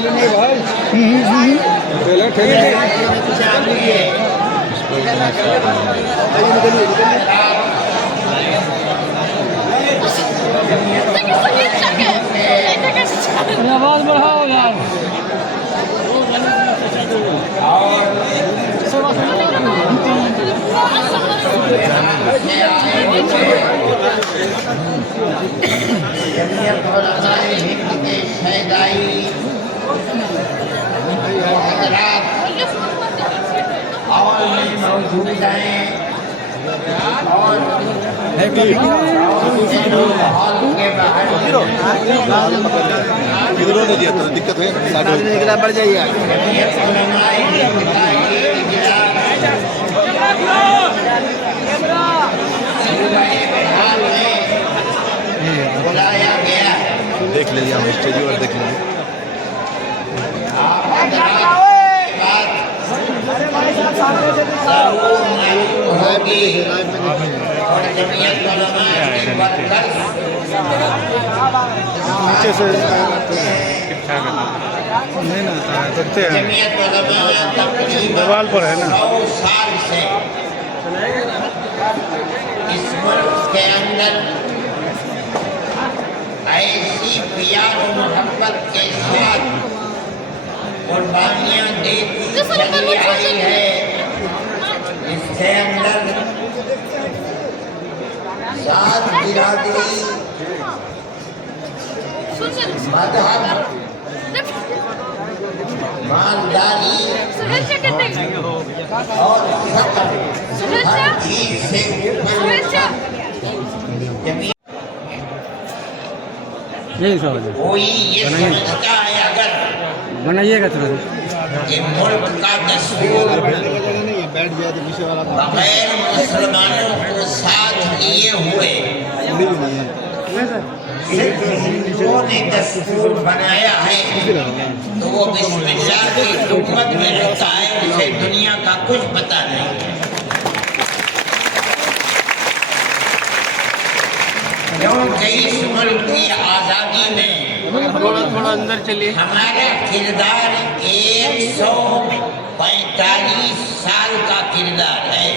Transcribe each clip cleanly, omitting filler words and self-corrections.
ठेले नहीं भाई, ठेले ठेले आवाज बढ़ाओ यार। किधरों ने दिया, दिक्कत है बढ़ जाइए। बुलाया गया, देख लीजिए, हम स्टेज पर देख लीजिए। होगी और जमीयत उलमा के वर्कर नीचे से नहीं ना सकते हैं, जमीयत उलमा दीवार पर है ना। 100 साल से इस मुल्क के अंदर ऐसी प्यार और मोहब्बत के साथ कुर्बानियां देती चली आई है। इसके अंदर जात बिरादरी, मजहब, मालदारी और हर चीज से यही समझ कोई ये समझता है अगर बनाइएगा थोड़ा ये मुल्क का दस्तूर बगैर मुसलमानों को साथ लिए हुए सिर्फ हिंदुओं ने दस्तूर बनाया है, तो वो बिस्मिल्लाह की हुकूमत में रहता है, उसे दुनिया का कुछ पता नहीं है। क्योंकि इस मुल्क की आज़ादी में थोड़ा अंदर चलिए। हमारा किरदार 145 साल का किरदार है।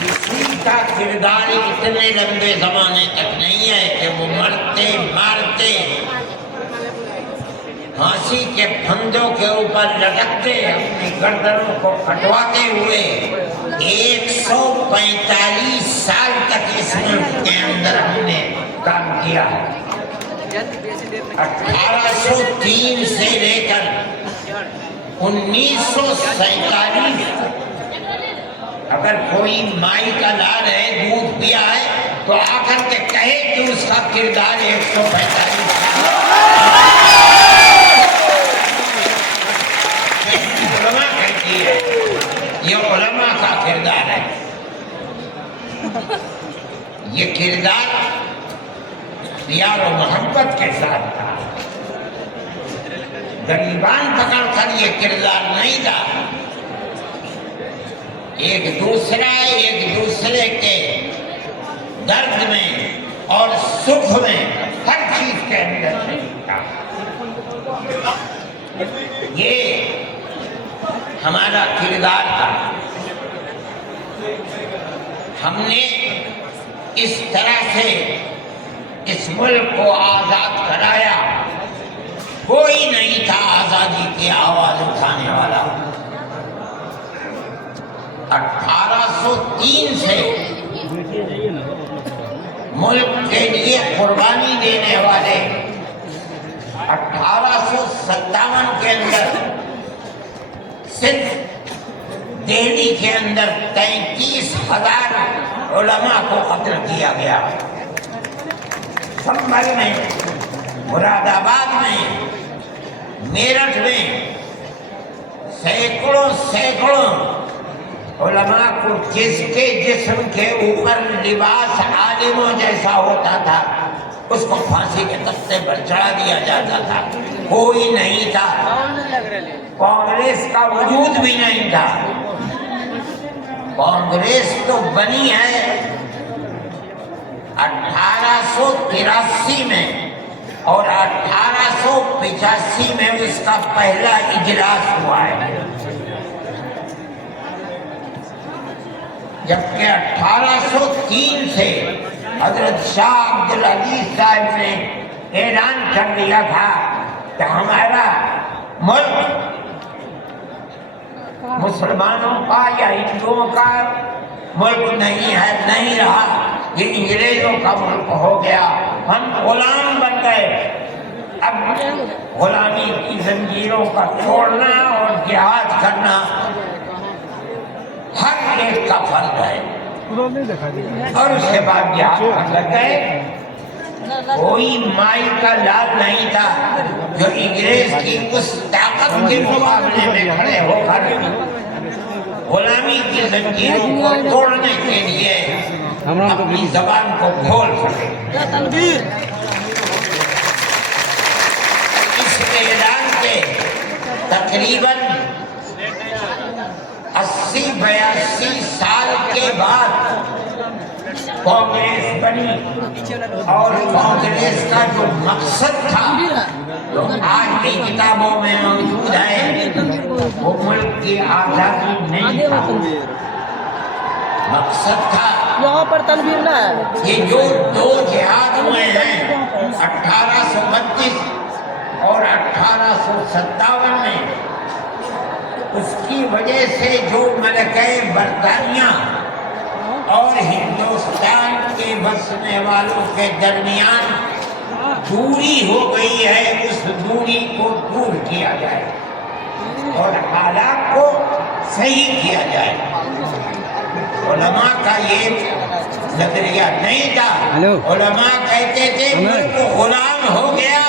किसी का किरदार इतने लंबे जमाने तक नहीं है कि वो मरते मारते फांसी के फंदों के ऊपर लटकते अपनी गर्दनों को कटवाते हुए 145 साल तक इस मुल्क के अंदर हमने काम किया है। 1803 से लेकर 1947 अगर कोई माई का लाल है, दूध पिया है, तो आकर के कहे कि उसका किरदार 145 उलमा कहती है, ये उलमा का किरदार है। ये किरदार प्यार और मोहब्बत के साथ था। गरीबान पकड़ कर ये किरदार नहीं था। एक दूसरे के दर्द में और सुख में हर चीज के अंदर था। ये हमारा किरदार था। हमने इस तरह से इस मुल्क को आजाद कराया। कोई नहीं था आजादी की आवाज उठाने वाला। 1803 से मुल्क के लिए कुर्बानी देने वाले 1857 के अंदर सिर्फ दिल्ली के अंदर 33,000 उलमा को कत्ल किया गया। संभल में, मुरादाबाद में, मेरठ में सैकड़ों उलमा को जिसके जिस्म के ऊपर लिबास आलिमों जैसा होता था उसको फांसी के तख्ते पर चढ़ा दिया जाता था। कोई नहीं था, कांग्रेस का वजूद भी नहीं था। कांग्रेस तो बनी है 1883 में और 1885 में इसका पहला इजलास हुआ है, जबकि 1803 से हजरत शाह अब्दुल अजीज साहब ने ऐलान कर दिया था कि हमारा मुल्क मुसलमानों का या हिंदुओं का मुल्क नहीं है, नहीं रहा, ये अंग्रेजों का मुल्क हो गया, हम गुलाम बन गए। अब गुलामी की जंजीरों का तोड़ना और जिहाद करना हर एक का फर्ज है। और उसके बाद जिहाद लग गए। कोई माई का लाल नहीं था जो अंग्रेज की उस ताकत के मुकाबले में खड़े होकर गुलामी की जंजीरों को तोड़ने के लिए अपनी जबान को खोल सके। इस ऐलान के तकरीबन 80-82 साल के बाद कांग्रेस बनी और कांग्रेस का जो मकसद था जो आज की किताबों में मौजूद है वो मुल्क की आजादी नहीं था, मकसद था यहाँ पर तनवीर ना है। ये जो दो जिहाद हुए हैं 1832 और 1857 में, उसकी वजह से जो मलके बरतानिया और हिंदुस्तान के बसने वालों के दरमियान दूरी हो गई है, उस दूरी को दूर किया जाए और हालात को सही किया जाए। उलमा का ये नजरिया नहीं था। उलमा कहते थे मुल्क गुलाम हो गया,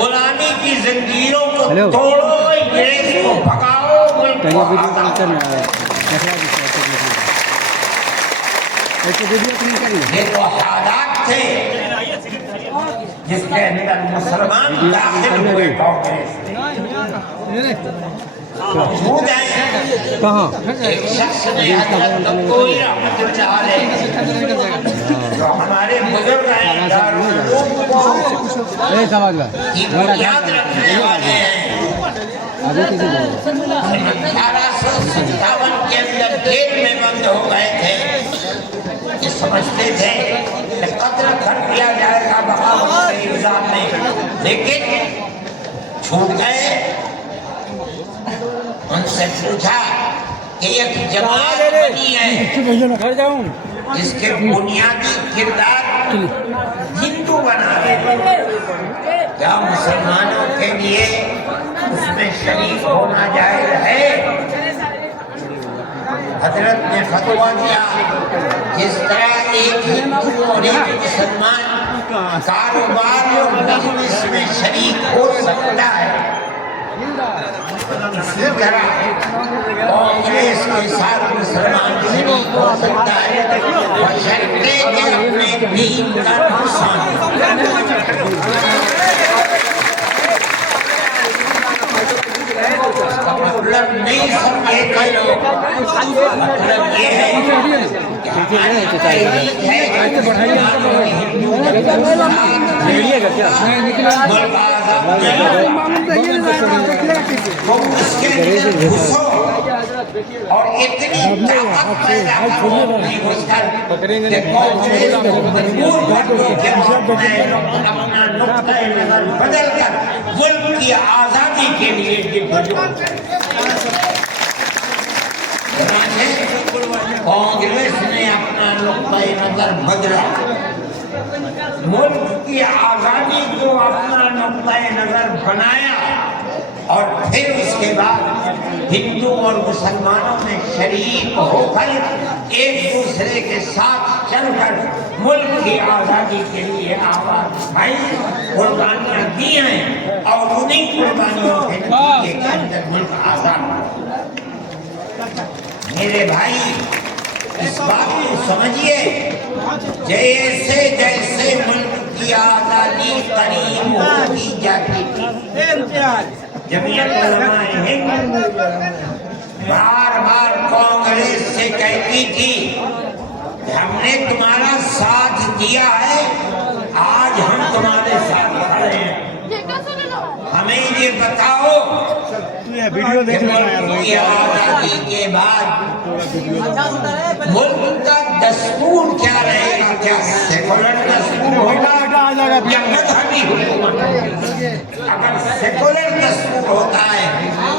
गुलामी की जंजीरों को तोड़ो, अंग्रेज को भगाओ, मुल्क को ये तो हालात थे जिसके अंदर मुसलमान दाखिल हुए कांग्रेस मौजूद है। एक शख्स ने हजरत नबवी रहमतुल्लाह अलैह जो हमारे बुजुर्ग हैं, दारुल उलूम को की बुनियाद रखने वाले हैं, 1857 के अंदर जेल में बंद हो गए थे। ये समझते थे कि कत्ल कर दिया जाएगा बगावत के इल्जाम में, लेकिन छूट गए। उनसे पूछा कि एक जमात बनी है जिसके बुनियादी किरदार हिंदू बना है, क्या मुसलमानों के लिए उसमें शरीक होना जायज है? हजरत ने फतवा दिया जिस तरह एक हिंदू और एक मुसलमान कारोबार और बिजनेस में शरीक हो सकता है, इसी तरह कांग्रेस के साथ मुसलमान शरीक हो सकता है, बशर्ते कि अपने दीन का नुकसान। मतलब नहीं समझे कई लोग, मतलब ये है कि हमारी तहरीक है उसके अंदर घुसो और इतनी ताकत पैदा करो अपनी घुसकर कि कांग्रेस को मजबूर कर दो कि अपना नुक्ता नजर बदल कर मुल्क की आजादी के लिए कांग्रेस ने अपना नुक्ता नजर बदला, मुल्क की आजादी को अपना नुक्ता नजर बनाया और फिर उसके बाद हिंदू और मुसलमानों ने शरीक होकर एक दूसरे के साथ चलकर मुल्क की आजादी के लिए आवाज उठाई, कुर्बानियां दी हैं और उन्हीं कुर्बानियों के नतीजे के अंदर मुल्क आजाद हुआ। मेरे भाई इस बात को समझिए, जैसे जैसे मुल्क की आजादी करीब होती जाती थी, जमीयत उलमाए हिंद बार बार कांग्रेस से कहती थी हमने तुम्हारा साथ दिया है, आज हम तुम्हारे साथ खड़े हैं, हमें ये बताओ वीडियो देख लेना यार कि आजादी के बाद मुल्क का दस्तूर क्या रहेगा? क्या सेकुलर दस्तूर होगा या मजहबी हुकूमत? अगर सेकुलर दस्तूर होता है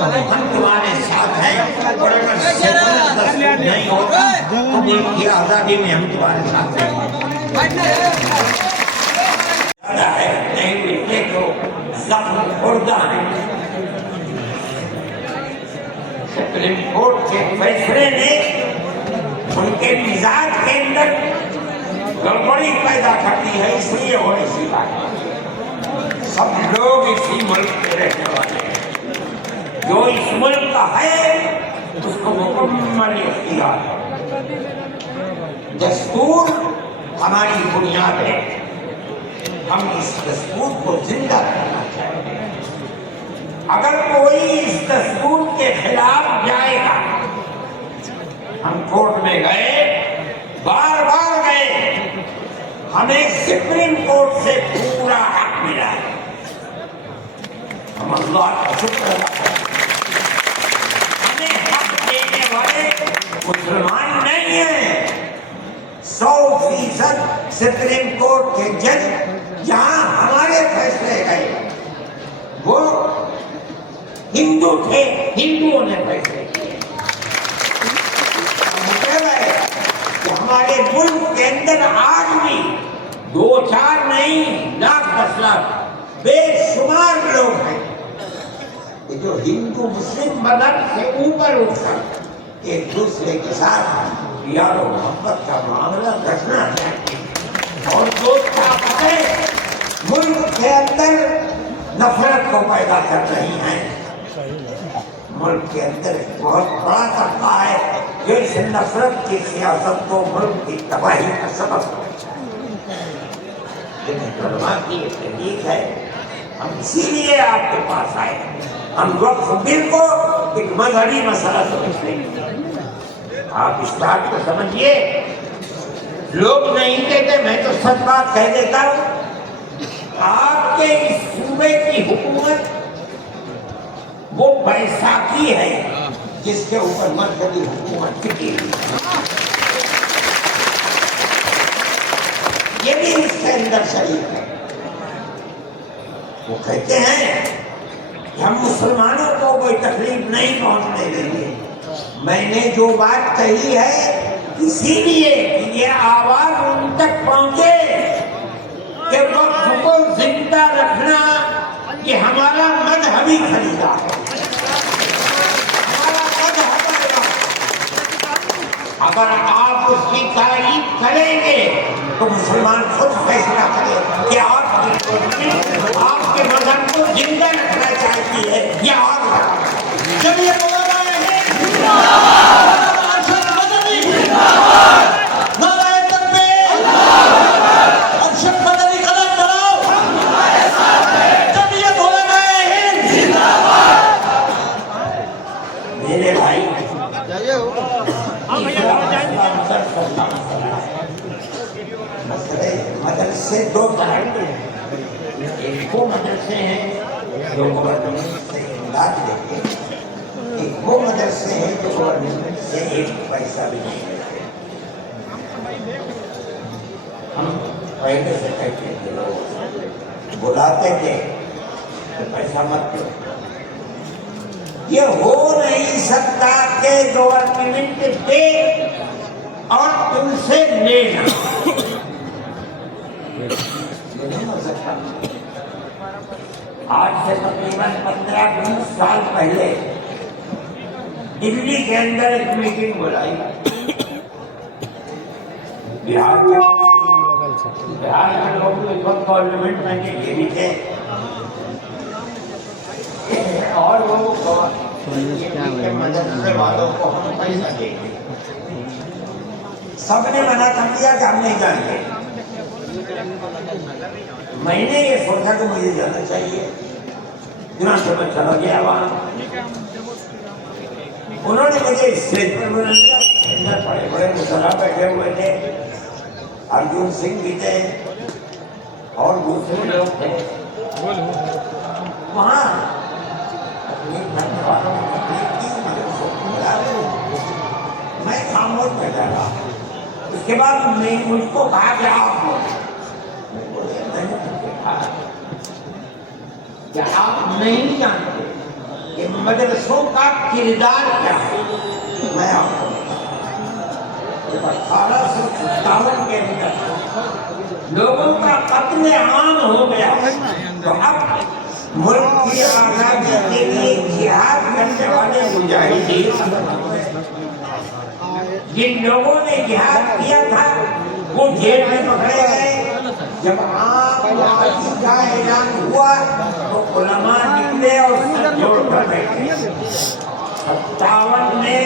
तो हम तुम्हारे साथ हैं, और अगर सेकुलर दस्तूर नहीं होता तो मुल्क की आजादी में हम तुम्हारे साथ हैं। नहीं मिलते तो जख्म खुर्दा है। सुप्रीम कोर्ट के फैसले ने उनके मिजाज के अंदर गड़बड़ी पैदा कर दी है, इसलिए हो ऐसी बात। सब लोग इसी मुल्क के रहने वाले हैं, जो इस मुल्क का है उसको मुकम्मल इख्तियार है। दस्तूर हमारी बुनियाद है, हम इस दस्तूर को जिंदा करना चाहेंगे। अगर कोई इस दस्तूर के खिलाफ जाएगा, हम कोर्ट में गए, बार बार गए, हमें सुप्रीम कोर्ट से पूरा हक मिला है। हम अल्लाह का शुक्र अदा करते हैं। हमें हक देने वाले मुसलमान नहीं हैं। 100% सुप्रीम कोर्ट के जज जहां हमारे फैसले गए वो हिंदू थे, हिंदुओं ने फैसले किए। हमारे मुल्क के अंदर आज भी 2-4 नहीं, लाख 10 लाख बेशुमार लोग हैं जो हिंदू मुस्लिम मजहब से ऊपर उठकर एक दूसरे के साथ यारो मोहब्बत का मामला रखना चाहते हैं। और जो ताकतें मुल्क के अंदर नफरत को पैदा कर रही हैं, मुल्क के अंदर बहुत बड़ा तबका है जो इस नफरत की सियासत को मुल्क की तबाही का सबब है। लेकिन की तहरीक है, हम इसीलिए आपके पास आए। हम वक्फ बिल को एक मजहबी मसला समझते हैं। आप इस बात को समझिए, लोग नहीं कहते, मैं तो सच बात कह देता हूं। आपके इस सूबे की हुकूमत वो बैसाखी है जिसके ऊपर मरकजी हुकूमत टिकी हुई। ये भी इसके अंदर शरीक है। वो कहते हैं कि हम मुसलमानों को कोई तकलीफ नहीं पहुंचने देंगे। मैंने जो बात कही है इसीलिए कि ये आवाज उन तक पहुंचे कि वक्फ को जिंदा रखना ये हमारा मजहबी खरीदा है, हमारा मजहब है। अगर आप उसकी तारीफ करेंगे तो मुसलमान खुद फैसला करे कि आपके मजहब को जिंदा रखना चाहती है या और जब ये बोला मेरे भाई मदरसे 2 तरह के, एक वो मदरसे हैं जो गवर्नमेंट से इमदाद देते हैं, एक वो मदरसे हैं जो गवर्नमेंट से 1 पैसा भी नहीं देते। हम पहले से कहते थे, लोग बुलाते थे तो पैसा मत दो। ये हो नहीं सकता कि गवर्नमेंट दे और तुमसे लेना, नहीं हो सकता। आज से तकरीबन 15-20 साल पहले दिल्ली के अंदर एक मीटिंग बुलाई। बिहार के लोग इस वक्त गवर्नमेंट में ये भी थे और वो मदरसे वालों को हम पैसा देंगे। सबने मना कर दिया कि हम नहीं जाएंगे। मैंने ये सोचा कि मुझे जाना चाहिए, दिमाग से मैं चला गया वहां। उन्होंने मुझे स्टेज पर बुला लिया, अंदर बड़े बड़े मुसल्ला बैठे हुए थे, अर्जुन सिंह भी थे और दूसरे लोग थे। वहाँ अपने घर वालों ने देखी, मदरसों को बुला रहे, मैं खामोश बैठा रहा। उसके बाद मैं मुझको कहा कि आप मैंने कहा क्या आप नहीं जानते कि मदरसों का किरदार क्या है? मैं आपको 1857 के अंदर लोगों का कत्ले आम हो गया, तो अब मुल्क की आजादी के लिए जिहाद करने वाले मुजाहिदीन, जिन लोगों ने जिहाद किया था वो जेल में पकड़े गए। जब आम आजादी का ऐलान हुआ तो उलमा निकले और सर जोड़कर बैठे। 57 में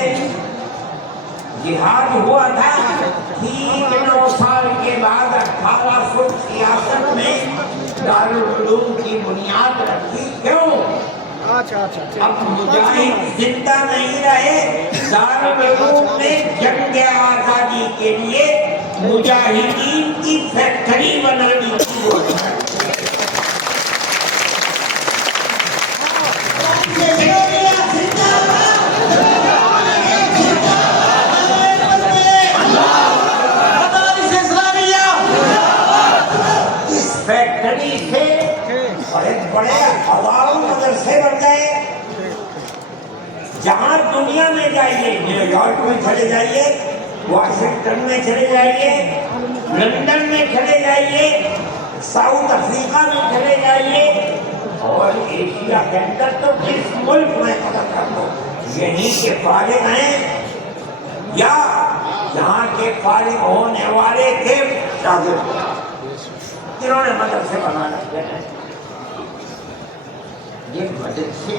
जिहाद हुआ था, ठीक 9 साल के बाद 1866 में दारुल उलूम की बुनियाद रखी। क्यों? अब मुजाहिद जिंदा नहीं रहे, दारुल उलूम ने जंग आजादी के लिए मुजाहिदीन की फैक्ट्री बनानी थी। फैक्ट्री से बड़े बड़े हजारों मदरसे बन गए। जहां दुनिया में जाइए, न्यूयॉर्क में चले जाइए, वाशिंगटन में चले जाइए, लंदन में चले जाइए, साउथ अफ्रीका में चले जाइए, और एशिया के अंदर तो जिस मुल्क में कदम कर लो, यहीं के फारिग हैं या यहाँ के फारिग होने वाले के शागिर्द, जिन्होंने मदरसे बना रखे हैं। ये मदरसे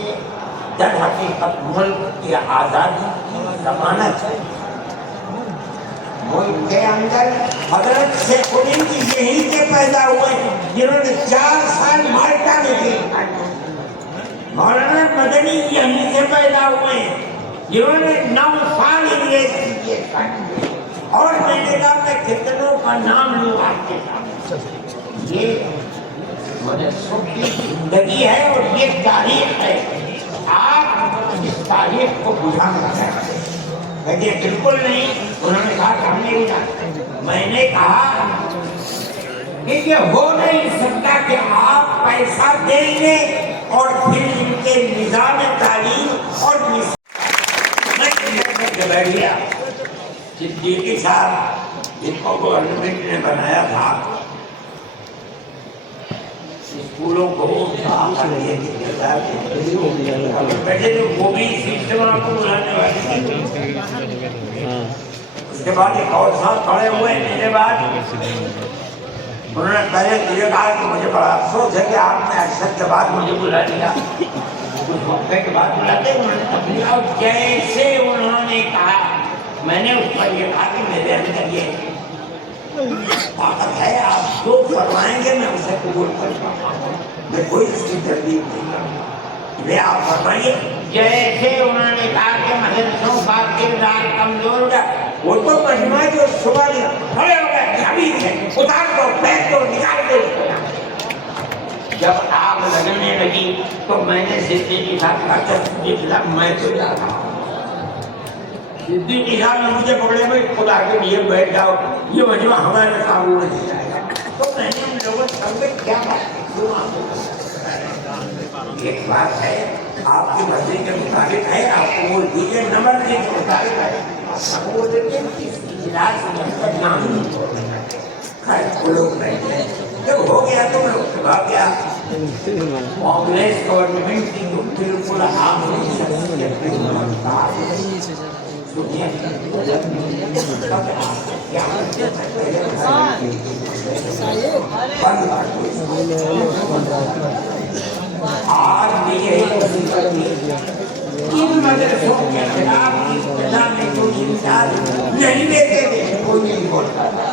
दर हकीकत मुल्क की आज़ादी की जमानत है। मुल्क के अंदर हजरत शेखुद्दीन की यहीं के पैदा हुए, जिन्होंने 4 साल माल्टा में किए। मौलाना मदनी यहीं से पैदा हुए, जिन्होंने 9 साल अंग्रेज किए। और मैंने कहा मैं कितनों का नाम लूँ आपके सामने। ये मदरसों की जिंदगी है और ये तारीख है। आप इस तारीख को बुझाना चाहते हैं? बिल्कुल नहीं। उन्होंने कहा हमने भी जाना। मैंने कहा कि ये हो नहीं सकता कि आप पैसा देंगे और फिर इनके निजाम तालीम और बैठ गया। सिद्दीकी साहब जिनको गवर्नमेंट ने बनाया था, स्कूलों को बैठे थे, वो भी सिस्टम आपको बुलाने वाले। उसके बाद एक और साहब खड़े हुए मेरे बाद, उन्होंने पहले मुझे कहा कि मुझे बड़ा अफसोस है कि आपने अरसद के बाद मुझे बुला लिया। उस मौके के बाद बुलाते उन्होंने जैसे उन्होंने कहा, मैंने उस पर यह कहा कि मेरे अंदर ये ताकत है, आप जो फरमाएंगे मैं उसे कबूल कर पाऊंगा, मैं कोई इसकी तरदीद नहीं करूँगा। वे आप फरमाइए। जैसे उन्होंने कहा कि मदरसों का किरदार कमजोर हो गया, वो तो मजमा जो सुबह खड़े हो गए, अभी से उतार दो, फेंक दो, निकाल दो। जब आग लगने लगी तो मैंने सिद्दीकी साहब कहा मैं तो जा रहा हूँ। सिद्दीकी साहब ने मुझे पकड़े में खुदा के लिए बैठ जाओ, ये मजमा हमारे काबू में नहीं आएगा। तो मैंने उन लोगों से क्या बात एक बात है, आपकी मर्जी के मुताबिक है, आपको वो दीजिए नंबर के मुताबिक है, वो देखिए जब हो गया तो मैं उसके बाद गया। कांग्रेस गवर्नमेंट की तो बिल्कुल आज भी यही इन मदरसों के खिलाफ नहीं लेते थे, कोई नहीं बोलता था।